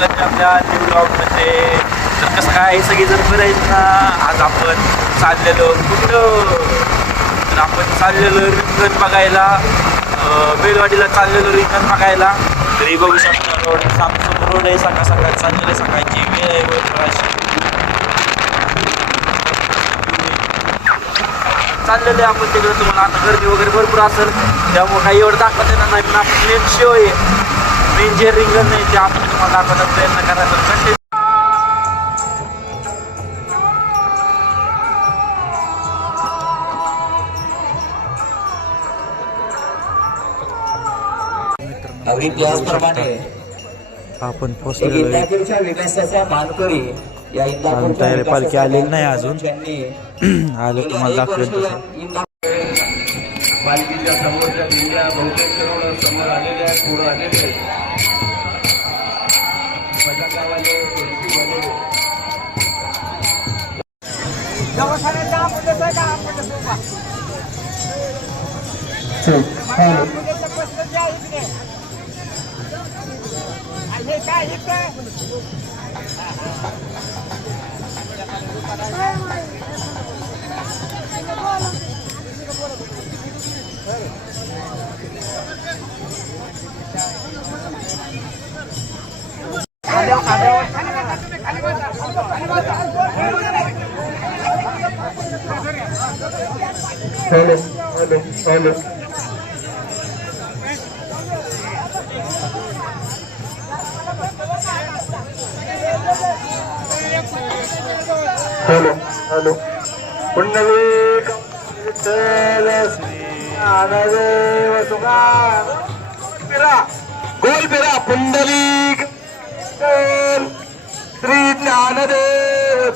स्वागत आपल्या न्यू ब्लॉगमध्ये तर कसं काय सगळेजण बरं आहेत ना? आज आपण चाललेलो कुठं? तर आपण चाललेलो रिंगण बघायला बेलवाडीला चाललेलो रिंगण बघायला. तरी बघू शकता रोड सामसम रोड आहे सकाळ सकाळ चाललेलं सकाळची वेळ आहे बरोबर चाललेलं आहे आपण तिकडे. तुम्हाला आता गर्दी वगैरे भरपूर असेल त्यामुळे काही एवढं दाखवता येणार नाही पण आपण मेन शो आहे. मेन जे रिंगण नाही ते आपण तुम्हाला दाखवण्याचा प्रयत्न करायचा कंटिन्यू अगदी त्याचप्रमाणे आपण पोहोचलेलो आहे इंदापूरच्या विकासाचा मानकरी या अजून इंदापूरच्या तयारी पालखी आलेली नाही अजून. आलं तुम्हाला दाखवेल तसं पालखीच्या समोरच्या दिंड्या बहुतेक करोड समोर आलेले आहेत पुढे आलेले आहेत. पथकावाले कुर्सीवाले hello hello hello hello hello Pundalik Vitthal Shri Dnyandev Tukaram. फिरा गोल फिरा पुंडलिक विठ्ठल श्री ज्ञानदेव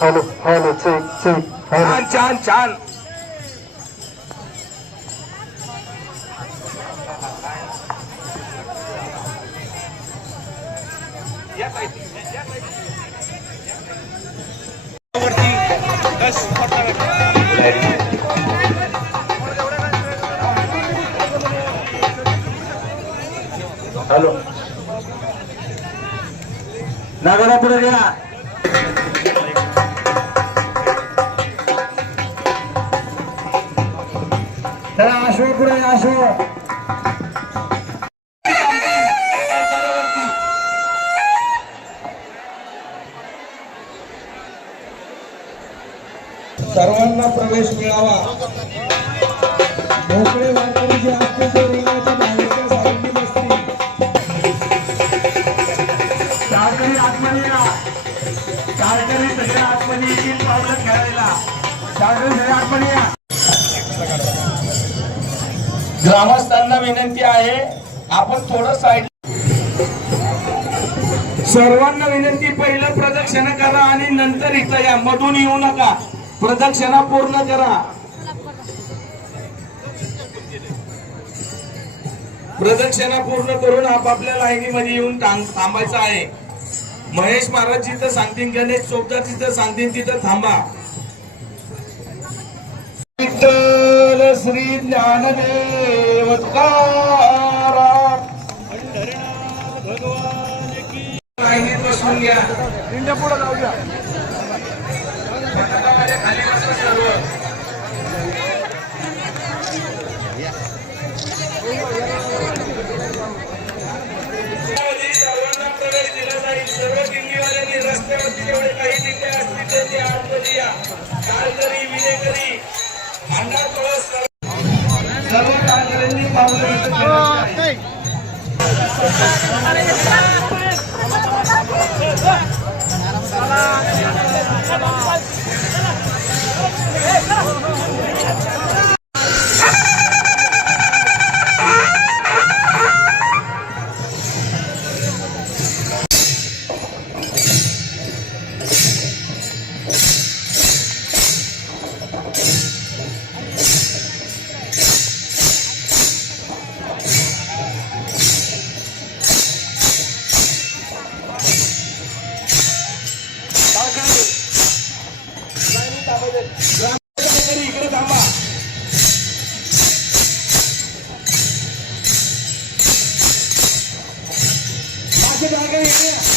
हॅलो हॅलो छान छान छान. नागरा पुढे घ्या चला आशो पुढे आशो सर्वांना प्रवेश मिळावा. मोकळे वारकरी जे असते ग्रामस्थांना विनंती आहे आपण थोडं साईड सर्वांना विनंती पहिलं प्रदक्षिणा करा आणि नंतर इथं या. मधून येऊ नका. प्रदक्षिणा पूर्ण करा. प्रदक्षिणा पूर्ण करून आपापल्या लाईनीमध्ये येऊन थांबायचं आहे. महेश महाराज जिथं सांगतील गणेश चोपदार जिथं सांगतील तिथं थांबा. विठ्ठल श्री ज्ञानदेव तुकाराम. लाईनीत बसून घ्या. खाली बसा सर्व. 现个还。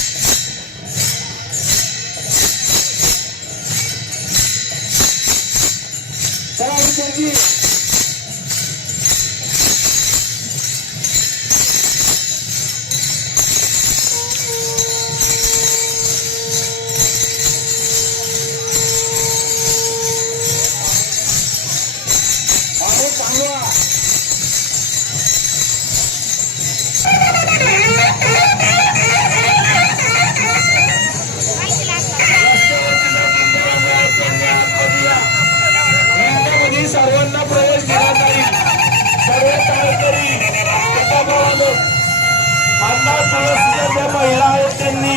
ज्या महिला आहेत त्यांनी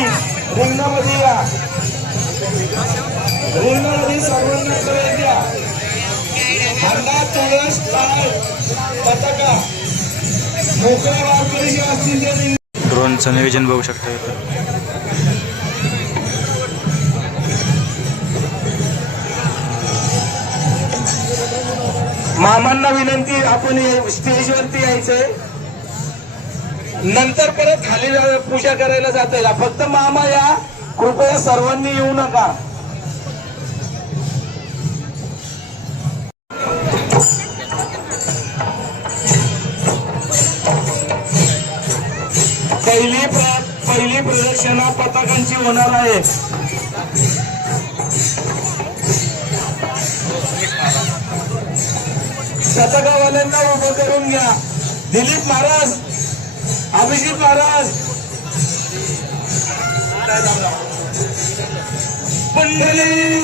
रिंगणामध्ये या. रिंगणामध्ये सर्वांना प्रवेश द्या. अण्णा तुळस ताळ पताका. मोकळ्या वारकरी जे असतील ते रिंगणात ड्रोनचं नियोजन बघू शकता इथं. मामांना विनंती आपण स्टेजवरती यायचंय. नंतर परत खाली पूजा करायला जाता फक्त मामा या. कृपया सर्वांनी येऊ नका. पहिली पहिली प्रदक्षिणा पताकांची होणार आहे. शतकावाल्यांना उभं करून घ्या. दिलीप महाराज अभिजित महाराज. पंढरी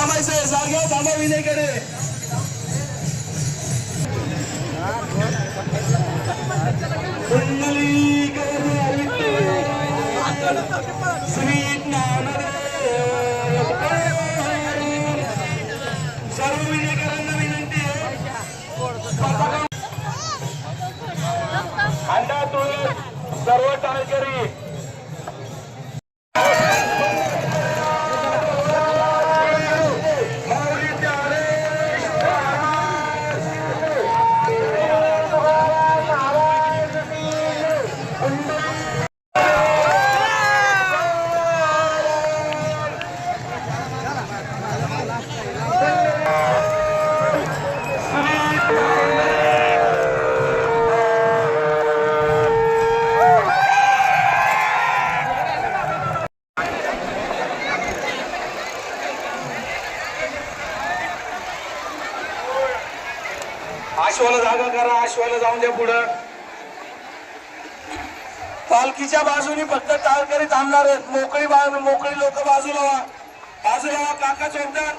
थांबायचंय जागेवर थांबा विनयकडे पालखीच्या बाजूनी फक्त टाळकरी थांबणार आहेत. मोकळी बा मोकळी लोक बाजूला बाजूला काका चौकदार